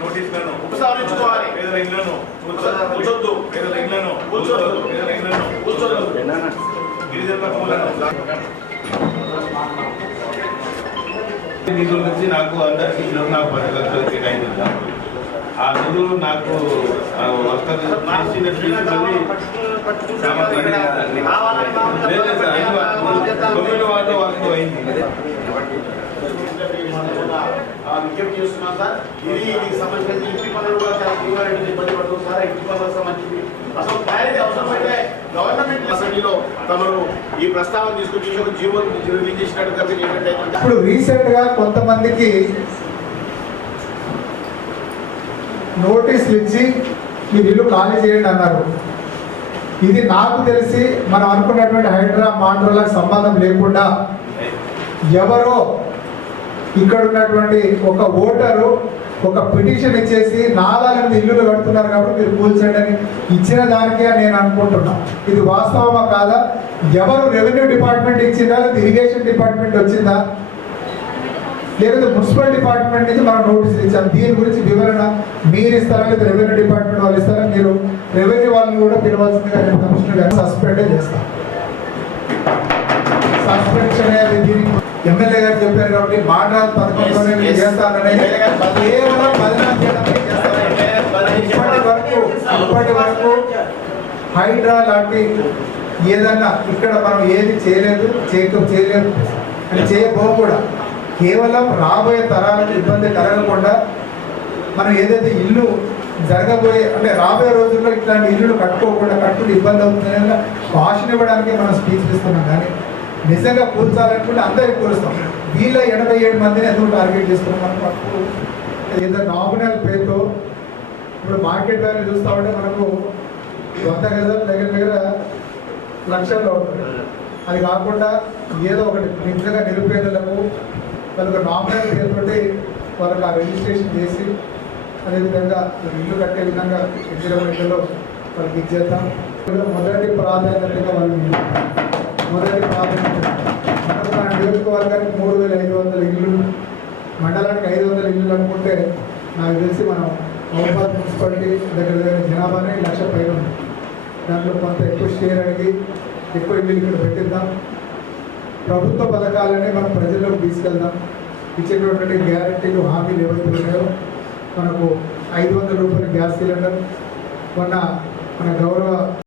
నోటీసులను ఉపసంహరించుకోవాలి. పేదల ఇళ్ళను కూర్చోద్దు. పేదల ఇళ్ళను కూర్చోద్దు. పేదల ఇళ్ళను కూర్చోద్దు. గిరిజనుల భూములను నిధుల నుంచి నాకు అందరికి నాకు పది లక్షలు ఆ నిధులు నాకు ఆ వర్కర్ చేసిన ఫీజులని సామాన్లు అన్నీ కాదండి. లేదు లేదు సార్, ఐదు వా- తొమ్మిది వాళ్ళు వరకు అయింది ఆ, విజ్ఞప్తి చేస్తున్నాం సార్ ఇది దీనికి సంబంధించిన ఇంటి పనులు కూడా చాలా తీవ్రమైన ఇబ్బంది పడుతుంది సార్ ఇంటి పనులకు సంబంధించి అసలు క్లారిటీ అవసరమైతే గవర్నమెంట్ అసెంబ్లీలో తమరు ఈ ప్రస్తావన తీసుకొచ్చి ఒక రిలీజ్ చేసినట్టు ఇప్పుడు రీసెంట్గా కొంతమందికి నోటీసులు ఇచ్చి మీరు ఇల్లు ఖాళీ చేయండి అన్నారు. ఇది నాకు తెలిసి మనం అనుకున్నటువంటి హైడ్రా మాండ్రోలకు సంబంధం లేకుండా ఎవరో ఇక్కడ ఉన్నటువంటి ఒక ఓటరు ఒక పిటిషన్ ఇచ్చేసి నాలుగు ఇల్లులు కడుతున్నారు కాబట్టి మీరు కూల్చండి అని ఇచ్చిన దానికే నేను అనుకుంటున్నా. ఇది వాస్తవమా కాదా? ఎవరు రెవెన్యూ డిపార్ట్మెంట్ ఇచ్చిందా? లేదా ఇరిగేషన్ డిపార్ట్మెంట్ వచ్చిందా? లేకపోతే మున్సిపల్ డిపార్ట్మెంట్ నుంచి మనం నోటీసులు ఇచ్చాం. దీని గురించి వివరణ మీరు ఇస్తారా? లేదా రెవెన్యూ డిపార్ట్మెంట్ వాళ్ళు ఇస్తారా? మీరు రెవెన్యూ వాళ్ళని కూడా పిలవాల్సిందిగా నేను కమిషనర్ గారిని సస్పెండే చేస్తాను. ఎమ్మెల్యే గారు చెప్పారు కాబట్టి మాట్లాడాలి పథకంలోనే మీరు చేస్తానని కేవలం చేయడానికి. ఇప్పటి వరకు ఇప్పటి వరకు హైడ్రా లాంటి ఏదన్నా ఇక్కడ మనం ఏది చేయలేదు చేయక చేయలేదు అని చేయబోం కూడా కేవలం రాబోయే తరాలకు ఇబ్బంది కలగకుండా మనం ఏదైతే ఇల్లు జరగబోయే అంటే రాబోయే రోజుల్లో ఇట్లాంటి ఇల్లులు కట్టుకోకుండా కట్టుకుంటే ఇబ్బంది అవుతుందని భాషను ఇవ్వడానికి మనం స్పీచ్ ఇస్తున్నాం కానీ నిజంగా కూర్చాలనుకుంటే అందరికి కూరుస్తాం వీళ్ళ ఎనభై ఏడు మందిని ఎందుకు టార్గెట్ చేసుకున్నాం మనకు ఏదో నామినల్ పేరుతో ఇప్పుడు మార్కెట్ వాల్యూ చూస్తా ఉంటే మనకు వంద గజాలు దగ్గర దగ్గర లక్షల్లో ఉంటుంది. అది కాకుండా ఏదో ఒకటి నిజంగా నిరుపేదలకు వాళ్ళకు నామినల్ పేరుతోటి వాళ్ళకి ఆ రిజిస్ట్రేషన్ చేసి అదేవిధంగా ఇల్లు కట్టే విధంగా ఇందిరలో వాళ్ళకి ఇచ్చేద్దాం. మొదటి ప్రాధాన్యతగా వాళ్ళు మొదటి ప్రాధాన్యత మన నియోజకవర్గానికి మూడు వేల ఐదు వందల ఇల్లు మండలానికి ఐదు వందల ఇల్లు అనుకుంటే నాకు తెలిసి మనం మహబాద్ మున్సిపాలిటీ దగ్గర దగ్గర జనాభానే లక్ష పైన ఉంది. దాంట్లో కొంత ఎక్కువ షేర్ అడిగి ఎక్కువ ఇల్లు ఇక్కడ పెట్టిద్దాం. ప్రభుత్వ పథకాలని మనం ప్రజల్లోకి తీసుకెళ్దాం. ఇచ్చేటటువంటి గ్యారంటీలు హామీలు ఏవైతే ఉన్నాయో మనకు ఐదు వందల రూపాయల గ్యాస్ సిలిండర్ మొన్న మన గౌరవ